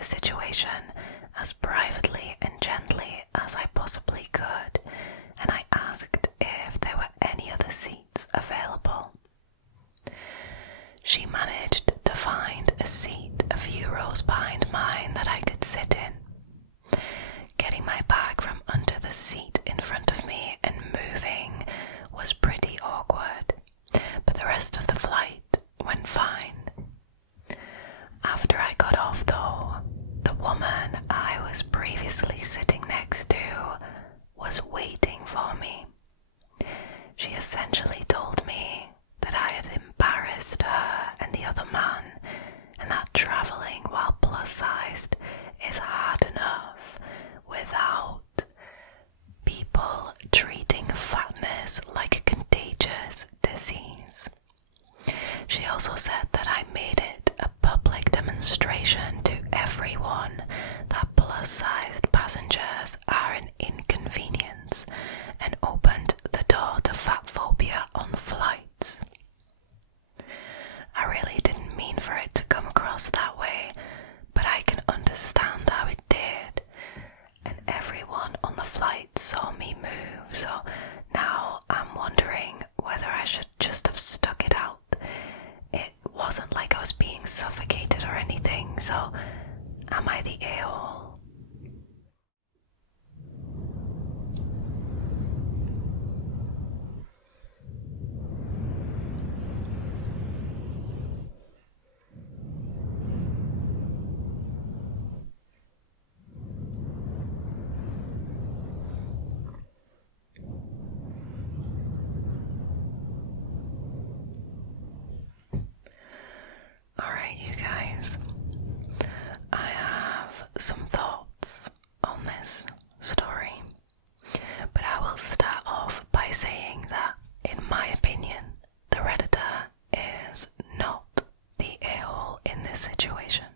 the situation as privately and gently as I possibly could, and I asked if there were any other seats available. She managed to find a seat a few rows behind mine that I could sit in. Getting my bag from under the seat in front of me and moving was pretty awkward, but the rest of the flight went fine. After I got off though, the woman I was previously sitting next to was waiting for me. She essentially told me that I had embarrassed her and the other man, and that travelling while plus-sized is hard enough without people treating fatness like a contagious disease. She also said that I made it a public demonstration to everyone that plus-sized passengers are an inconvenience and opened the door to fatphobia on flights. I really didn't mean for it to come across that way, but I can understand how it did. And everyone on the flight saw me move, so now I'm wondering whether I should just have stuck it out. It wasn't like I was being suffocated or anything, so am I the a-hole? Alright, you guys, I have some thoughts on this story, but I will start off by saying that, in my opinion, the Redditor is not the a-hole in this situation.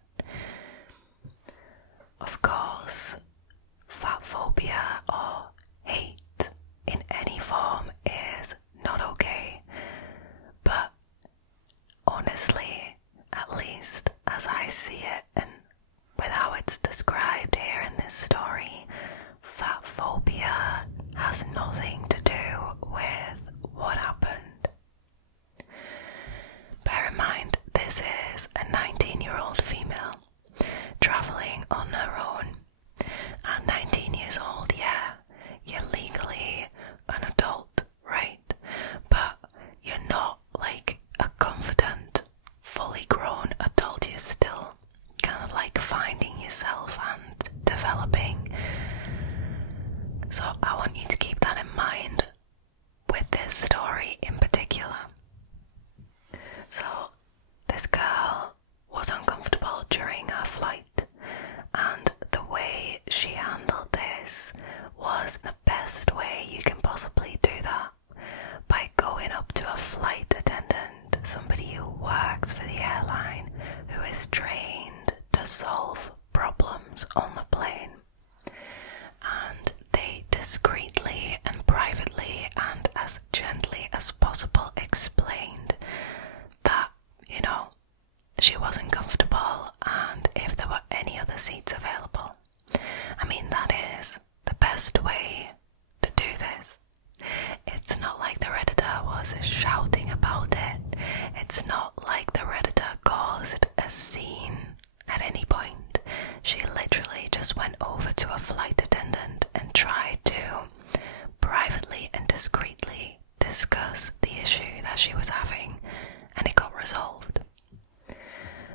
Of course, fatphobia or hate in any form is not okay, but honestly, at least as I see it and with how it's described here in this story, fatphobia has nothing to do with what happened. Bear in mind, this is a 19-year-old female travelling on her own. At 19 years old, yeah, you're legally an adult, right? But you're not like a confident, fully grown adult. You're still kind of like finding yourself and developing. So I want you to keep that in mind with this story in particular. So this girl was uncomfortable during her flight, and the way she handled this was the best way you can possibly do that, by going up to a flight attendant, somebody who works for the airline, who is trained to solve problems on the plane. And they discreetly and privately and as gently as possible explained that, she wasn't comfortable and if there were any other seats available. I mean, that is the best way to do this. It's not like the Redditor was shouting about it. It's not like the Redditor caused a scene at any point. She literally just went over to a flight attendant and tried to privately and discreetly discuss the issue that she was having, and it got resolved.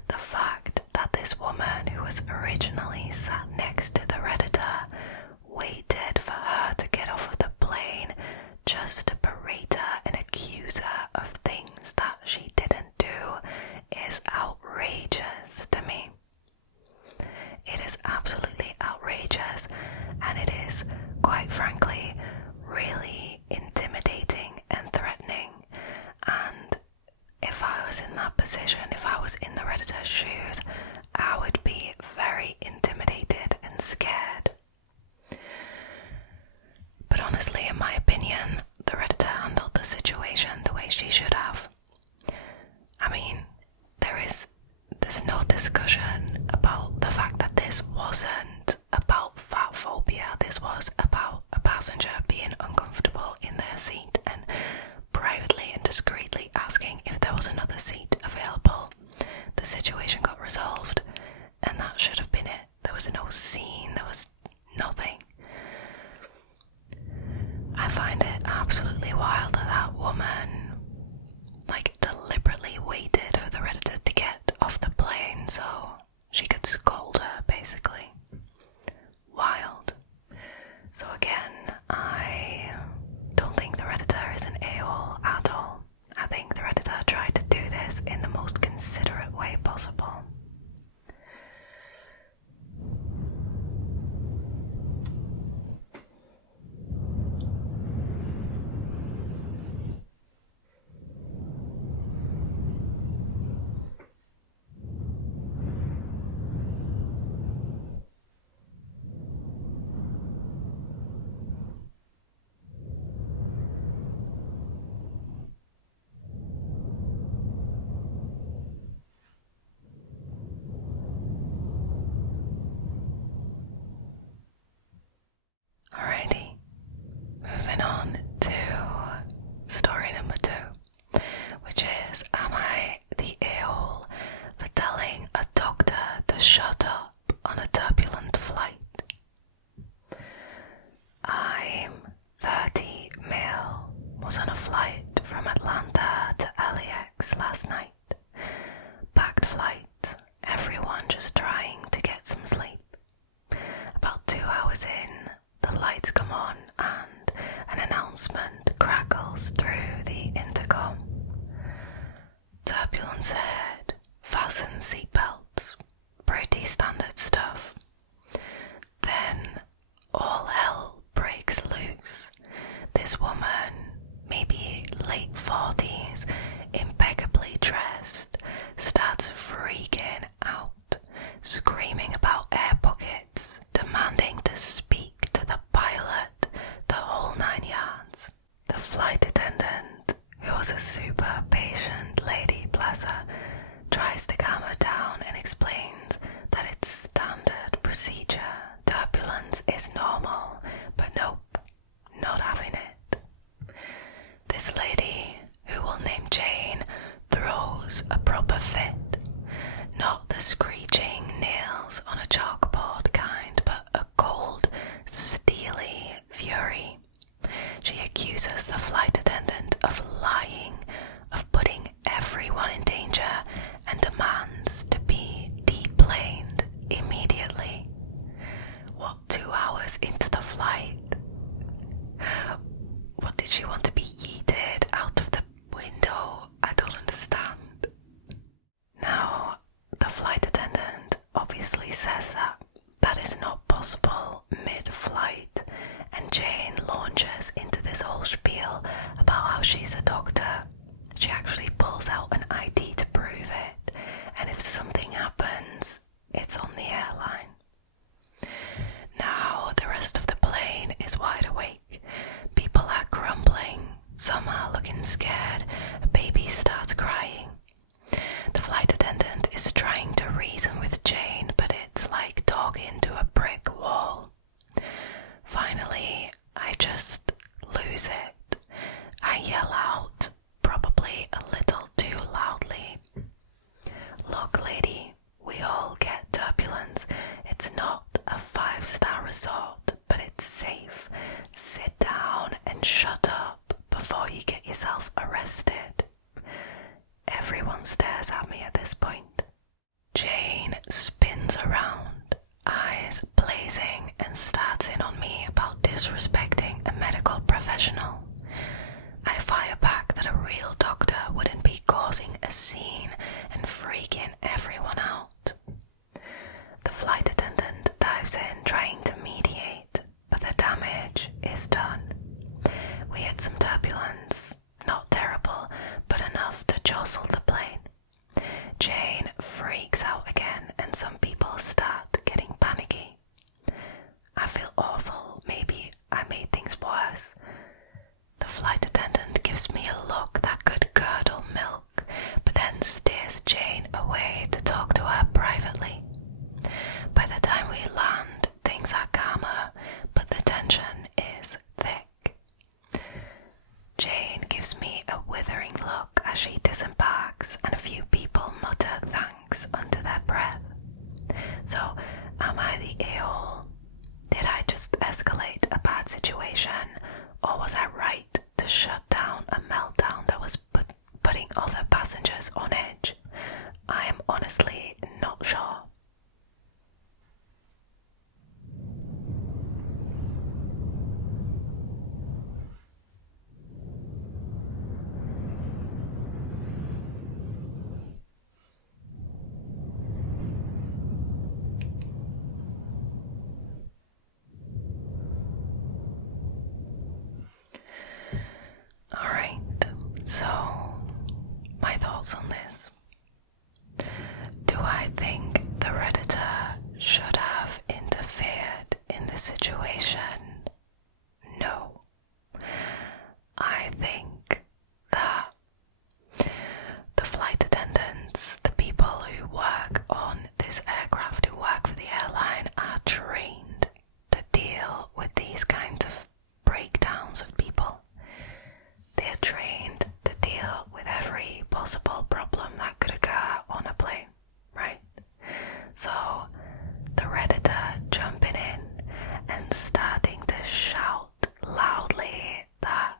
The fact that this woman who was originally sat next to the Redditor waited for her to get off of the plane just to berate her and accuse her of things that she didn't do is outrageous to me. It is absolutely outrageous, and it is, quite frankly, really intimidating and threatening. And if I was in that position, if I was in the Redditor's shoes, I would be very intimidated and scared. But honestly, in my opinion, the Redditor handled the situation the way she should have. I mean, there's no discussion about the fact that this wasn't about fatphobia, this was about a passenger being uncomfortable in their seat and privately and discreetly asking if there was another seat available. The situation got resolved, and that should have been it. There was no scene, there was nothing. I find it absolutely wild that that woman deliberately waited for the Redditor to get off the plane so she could scold her, basically. Wild. So again, I don't think the Redditor is an a-hole at all. I think the Redditor tried to do this in the most considerate way possible. Alrighty, moving on to story number 2, which is, am I the a-hole for telling a doctor to shut up on a turbulent flight? I'm 30, male, was on a flight from Atlanta to LAX last night. Packed flight, everyone just trying to get some sleep. About 2 hours in, the lights come on and an announcement crackles through the intercom. Turbulence ahead, fasten seatbelts, pretty standard stuff. Then all hell breaks loose. This woman, maybe late 40s, impeccably dressed, starts freaking out, screaming about air pockets, demanding to speak to the pilot, the whole 9 yards. The flight attendant, who was a super patient lady, bless her, tries to calm her down and explains that it's standard procedure. Turbulence is normal, but nope, not having it. This lady, who we'll name Jane, throws a proper fit. Not the screeching nails on a chalkboard kind, but a cold, steely fury. She accuses the flight attendant of lying, of putting everyone in danger, and demands to be deplaned immediately. What, 2 hours into the flight? What, did she want to be yeeted out of the window? I don't understand. Now, the flight attendant obviously says that that is not possible mid-flight, and Jane launches into this whole spiel about how she's a doctor. She actually pulls out an ID to prove it, and if something happens, it's on the airline. Now the rest of the plane is wide awake. People are grumbling, some are looking scared, a baby starts crying. The flight attendant is trying to reason with Jane, but it's like talking to a brick wall. Finally, I just lose it. I yell out, probably a little too loudly. Look, lady, we all get turbulence. It's not a 5-star resort, but it's safe. Sit down and shut up before you get yourself arrested. Everyone stares at me at this point. Jane spins around, eyes blazing, and starts in on me about disrespecting a medical professional. I fire back that a real doctor wouldn't be causing a scene and freaking everyone out. The flight attendant dives in trying to mediate, but the damage is done. We had some turbulence, not terrible, but enough to jostle the plane. Jane freaks out again and some people start just escalate a bad situation, or was I right to shut down a meltdown that was putting other passengers on edge? I am honestly not sure. Alright, so my thoughts on this. Do I think the Redditor should have interfered in the situation? No. I think that the flight attendants, the people who work on this aircraft, who work for the airline, are trained to deal with these kinds of breakdowns of people. They are trained to deal with every possible problem that could occur on a plane, right? So the Redditor jumping in and starting to shout loudly that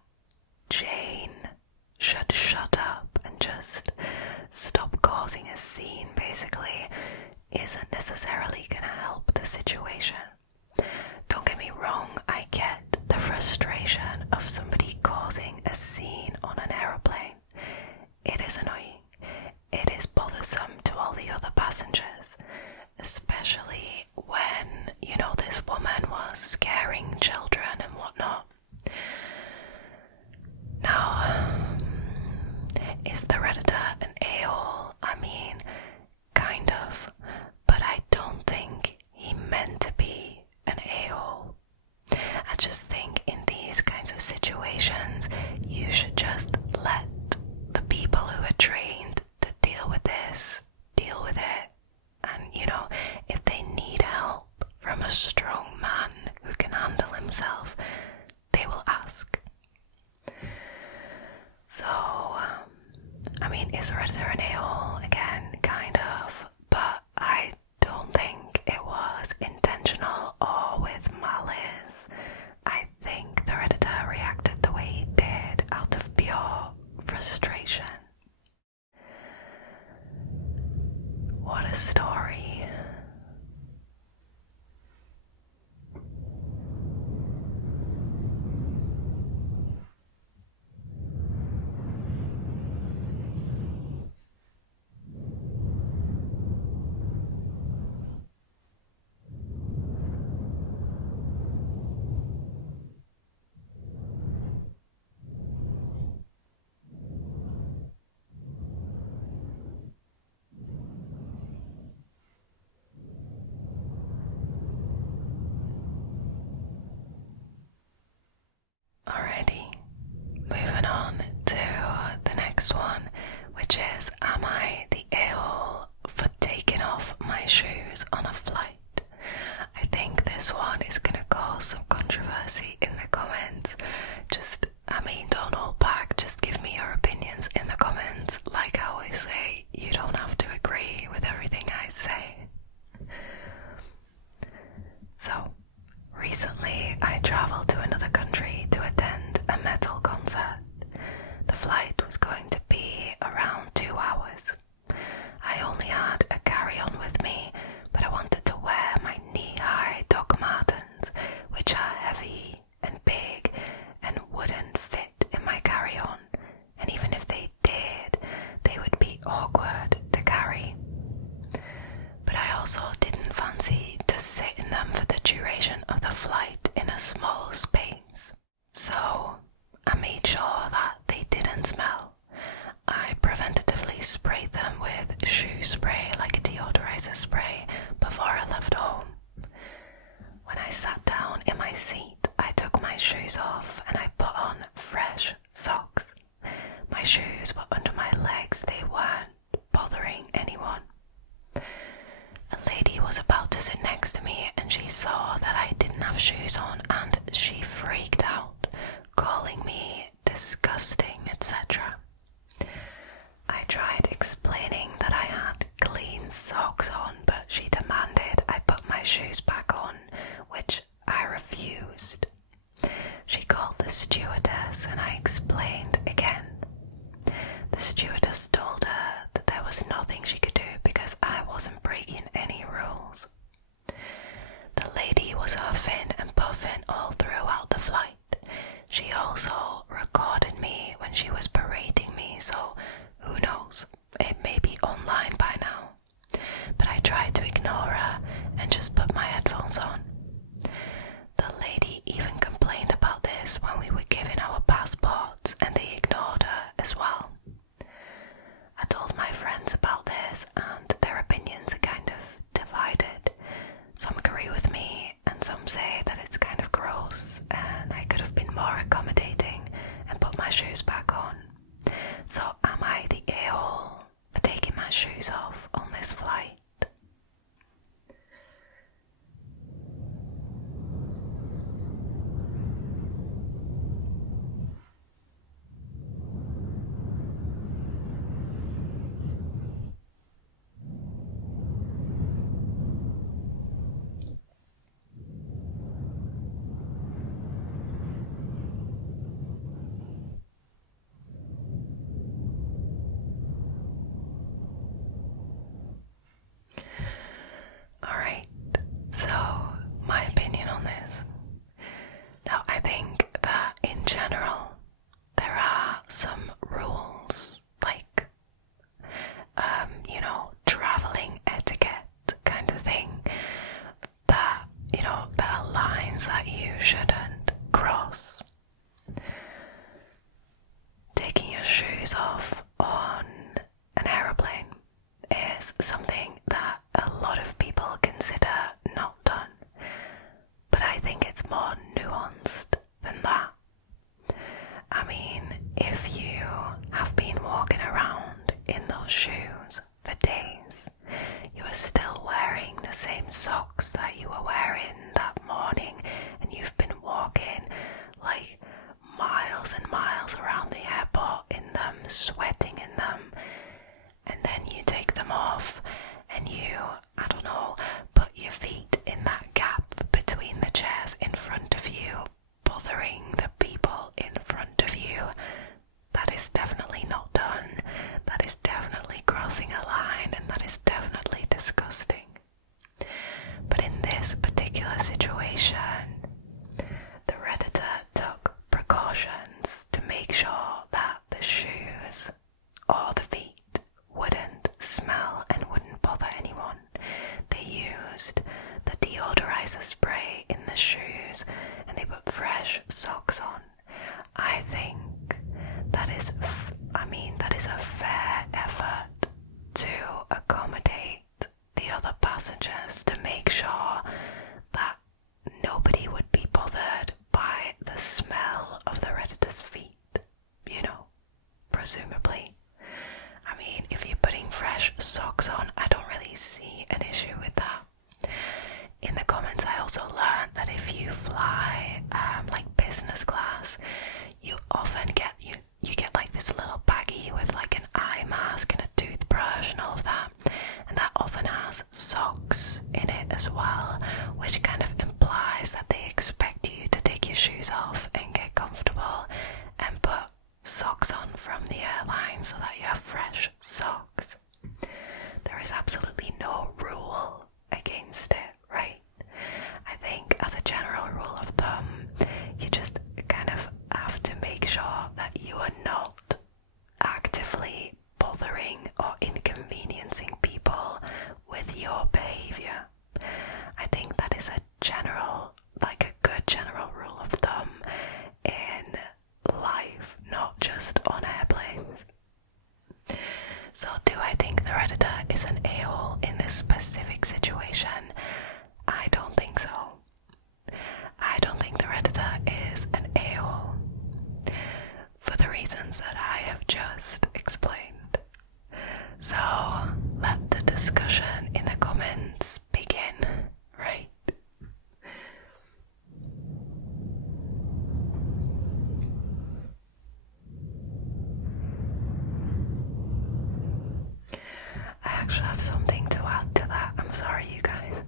Jane should shut up and just stop causing a scene, basically, isn't necessarily going to help the situation. Don't get me wrong, I get the frustration of somebody causing a scene on an aeroplane. It is annoying. It is bothersome to all the other passengers, especially when, this woman was scaring children and whatnot. Now, is the Redditor an a-hole? I mean, kind of, but I don't think he meant to be an a-hole. I just think in these kinds of situations, you should just let the people who are trained to deal with this, deal with it. And, if they need help from a strong man who can handle himself, they will ask. So, is the Redditor an a-hole? Again, kind of, but I don't think it was intentional or with malice. I think the Redditor reacted the way he did out of pure frustration. What a story. Alrighty, moving on to the next one, which is, am I the a-hole for taking off my shoes on a flight? I think this one is going to cause some controversy in the comments. Don't hold back, just give me your opinions in the comments. Like I always say, you don't have to agree with everything I say. So, recently I travelled to another country to attend a metal concert. The flight was going to be around 2 hours. I only had a carry-on with me, but I wanted to wear my knee-high Doc Martens, which are heavy and big and wouldn't fit in my carry-on, and even if they did, they would be awkward to carry. But I also didn't fancy to sit in them for the duration of the flight in a small space. So I made sure that they didn't smell. I preventatively sprayed them with shoe spray, like a deodorizer spray, before I left home. When I sat down in my seat, I took my shoes off and I put on fresh socks. My shoes were under my legs, they weren't bothering anyone. A lady was about to sit next to me and she saw that I didn't have shoes on and she freaked out, calling me disgusting, etc. I tried explaining that I had clean socks on, but she demanded I put my shoes back on, which I refused. stewardess and I explained again. The stewardess told her that there was nothing she could do because I wasn't breaking any rules. The lady was huffing and puffing all throughout the flight. She also recorded me when she was berating me, so who knows, it may be online by now. But I tried to ignore her and just put my headphones on. The lady even complained about this when we were given our passports and they ignored her as well. I told my friends about this and their opinions are kind of divided. Some agree with me and some say that it's kind of gross and I could have been more accommodating and put my shoes back on. So am I the a-hole for taking my shoes off on this flight? Alright, so my opinion on this. Now I think that in general there are some rules like traveling etiquette kind of thing that there are lines that you shouldn't cross. Taking your shoes off on an aeroplane is something that a lot of people consider not done, but I think it's more nuanced than that. I mean, if you have been walking around in those shoes for days, you are still wearing the same socks that you were wearing that morning, and you've been walking like miles and miles around the airport in them, sweating in them, and then you take them off and you, put your feet in that gap between the chairs in front of you, bothering the people in front of you. That is definitely not done. That is definitely crossing a line, and that is definitely disgusting. But in this particular situation, the Redditor took precautions to make sure that the shoes or the feet wouldn't smell and wouldn't bother anyone. They used the deodorizer spray in the shoes and they put fresh socks on. I think that is a fair effort to accommodate the other passengers, to make sure that nobody would be bothered by the smell of the Redditor's feet, presumably. I mean, if you're putting fresh socks on, I don't really see an issue with that. In the comments I also learned that if you fly like business class, you often get you get like this little baggie with like an eye mask and a toothbrush and all of that, and that often has socks in it as well, which kind of implies that they expect you to take your shoes off and get comfortable and put socks on from the airline so that you have fresh socks. There is absolutely no rule against it, right? I think as a general rule of thumb, you just kind of have to make sure that you are not actively bothering or inconveniencing people with your behavior. I think that is a good general rule of thumb in life, not just on airplanes. So do I think the Redditor is an a-hole in this specific situation? I don't think so. I don't think the Redditor is an a-hole for the reasons that I have just explained. So let the discussion in the comments begin, right? I actually have something to add to that. I'm sorry, you guys.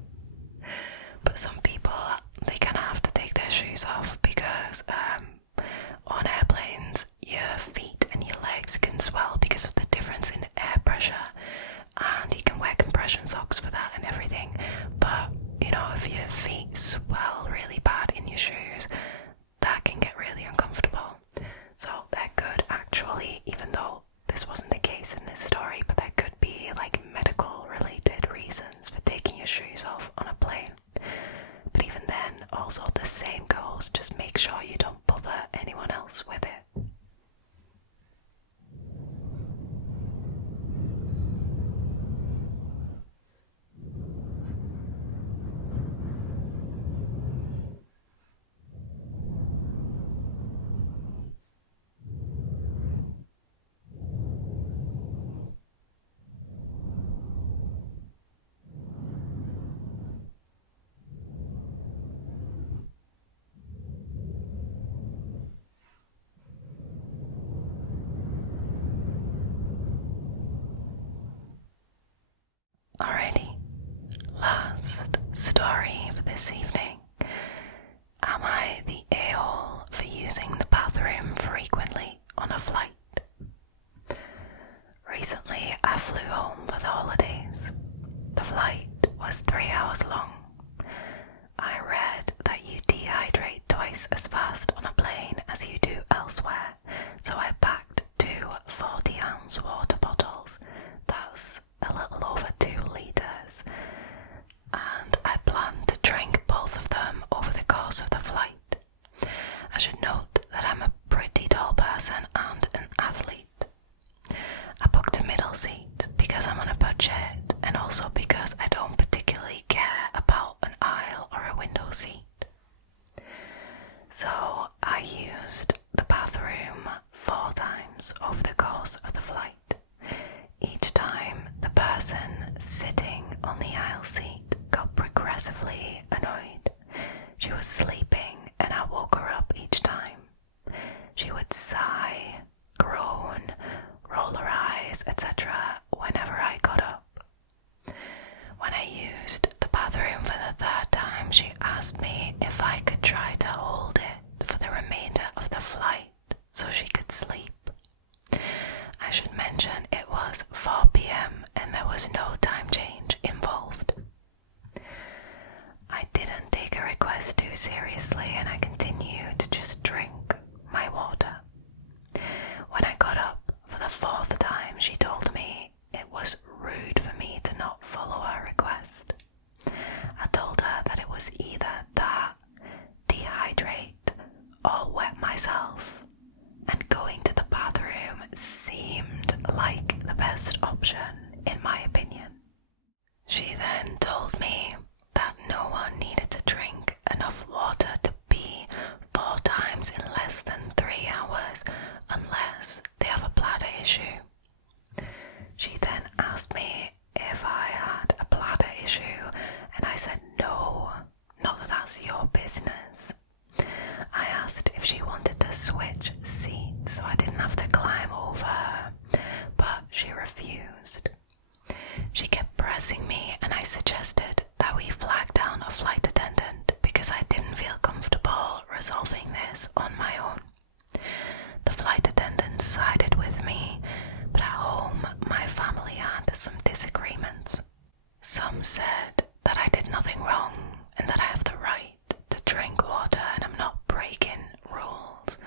also the same goes, just make sure you don't bother anyone else with it. Alrighty, last story for this evening. Am I the a-hole for using the bathroom frequently on a flight? Recently, I flew home for the holidays. The flight was 3 hours long. I read that you dehydrate twice as fast on a plane as you do elsewhere, so I packed 2 40-ounce water bottles. That's a little over 2 litres, and I plan to drink both of them over the course of the flight. I should note that I'm a pretty tall person and an athlete. I booked a middle seat because I'm on a budget, and also because I don't particularly care about an aisle or a window seat. So I used the bathroom 4 times over the course of the flight. Each time the person sitting on the aisle seat got progressively annoyed. She was sleeping and I woke her up each time. She would sigh, groan, roll her eyes, etc. whenever I got up. When I used the bathroom for the 3rd time, she asked me if I could try to hold it for the remainder of the flight so she could sleep. I should mention it was 4 p.m. and there was no time change involved. I didn't take her request too seriously and I continued to just drink my water. When I got up for the 4th time, she told me it was rude for me to not follow her request. I told her that it was either that, dehydrate, or wet myself, and going to the bathroom seemed like the best option in my opinion. She then told me that no one needed to drink enough water to pee 4 times in less than 3 hours unless they have a bladder issue. She then asked me if I had a bladder issue and I said no, not that that's your business. I asked if she wanted to switch seats so I didn't have to climb over her, but she refused. She kept pressing me and I suggested that we flag down a flight attendant because I didn't feel comfortable resolving this on my own. The flight attendant sided with me, but at home my family had some disagreements. Some said that I did nothing wrong and that I have the right to drink water and I'm not breaking rules,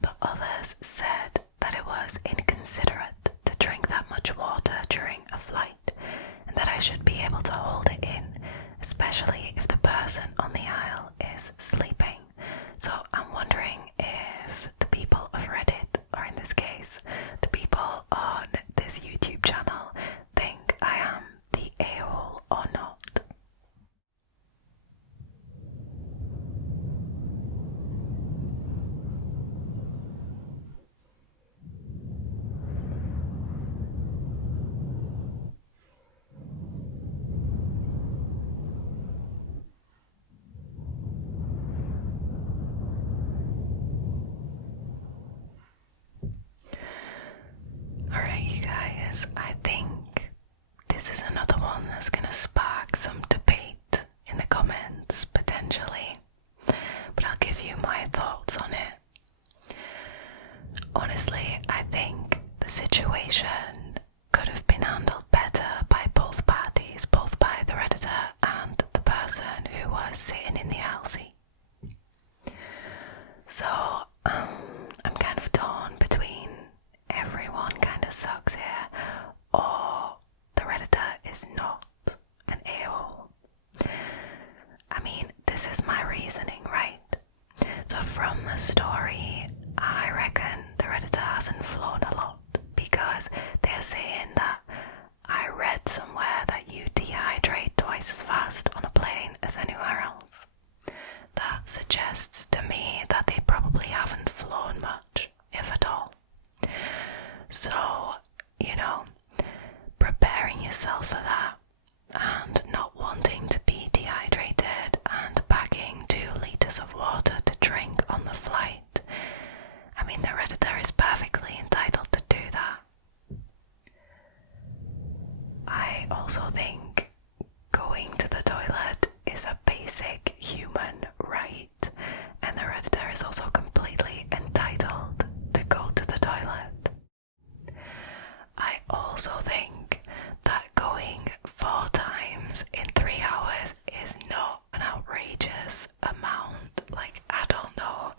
but others said that it was inconsiderate to drink that much water during a flight and that I should be able to hold it in, especially if the person on the aisle is sleeping. So I'm wondering if the people of Reddit, or in this case, the people on this YouTube channel, think I am the a-hole or not. Alright you guys, I think this is another one that's gonna spark some debate in the comments potentially, but I'll give you my thoughts on it. Honestly, I think the situation could have been handled better by both parties, both by the Redditor and the person who was sitting in the aisle seat. So I'm kind of torn between everyone kind of sucks here or the Redditor is not an a-hole. I mean, this is my reasoning else. That suggests to me that they probably haven't flown much, if at all. So, preparing yourself for that and not wanting to be dehydrated and packing 2 liters of water to drink on the flight. I mean, the Redditor is perfectly entitled to do that. I also think going to the toilet is a basic human right, and the Redditor is also completely entitled to go to the toilet. I also think that going 4 times in 3 hours is not an outrageous amount. Like, I don't know,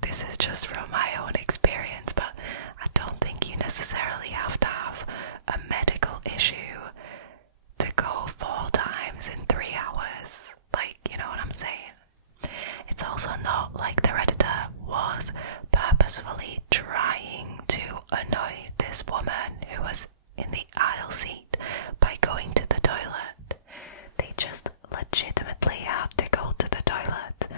this is just from my own experience, but I don't think you necessarily have to have a medical issue to go 4 times in 3 hours. Like, you know what I'm saying? It's also not like the Redditor was purposefully trying to annoy this woman who was in the aisle seat by going to the toilet. They just legitimately had to go to the toilet.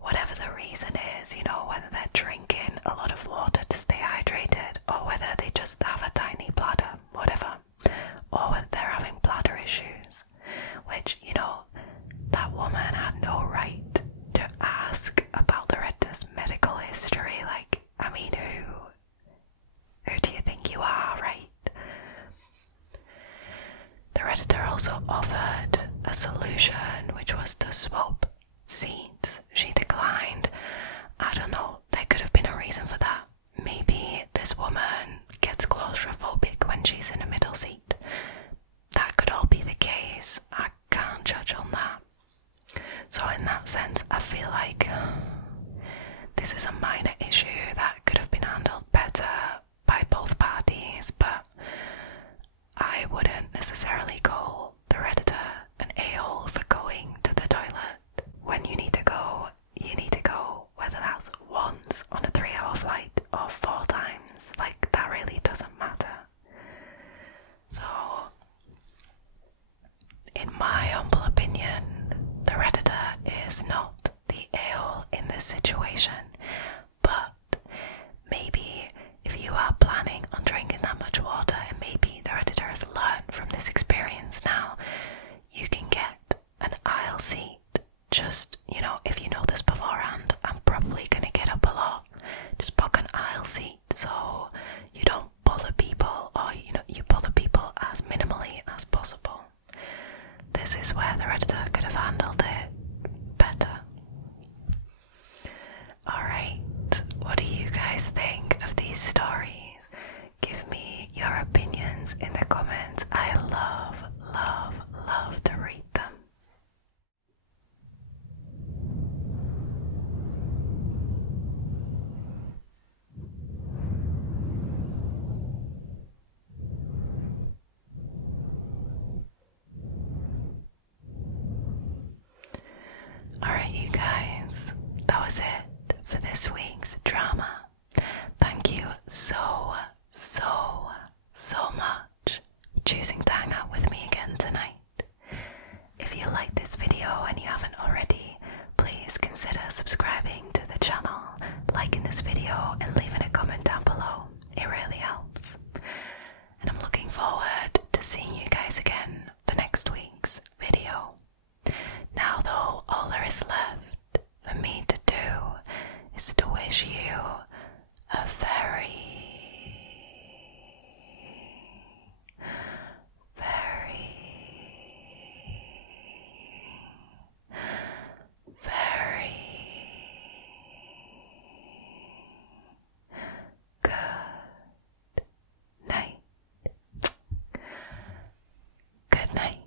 Whatever the reason is, whether they're drinking a lot of water to stay hydrated, or whether they just have a tiny bladder, whatever, or whether they're having bladder issues, which, that woman had no right to ask about the Redditor's medical history. Like, I mean, who do you think you are, right? The Redditor also offered a solution, which was to swap seats. She declined. I don't know, there could have been a reason for that. Maybe this woman gets claustrophobic when she's in a middle seat. That could all be the case. I can't judge on that. So in that sense, I feel like this is a minor issue that could have been handled better by both parties, but I wouldn't necessarily call the Redditor an a-hole for going to the toilet. When you need to go, you need to go, whether that's once on a 3-hour flight or 4 times. Like, that really doesn't matter. So, in my humble opinion, the Redditor is not the a-hole in this situation, but maybe if you are planning on drinking that much water, and maybe the Redditor has learned from this experience now, you can get an aisle seat. Just, if you know this beforehand, I'm probably going to get up a lot. Just book an aisle seat so you don't bother people, or, you bother people as minimally as possible. This is where the Redditor could have handled it better. Alright, what do you guys think of these stories? Give me your opinions in the comments. I love, love, love to read them. Alright, you guys, that was it for this week's drama. Thank you so much for choosing to hang out with me again tonight. If you like this video and you haven't already, please consider subscribing to the channel, liking this video and leaving a comment down below. It really helps. And I'm looking forward to seeing you guys again for next week's video. Now though, all there is left for me to do is to wish you a very good night. Good night.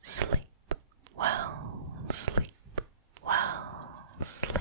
Sleep well, sleep well, sleep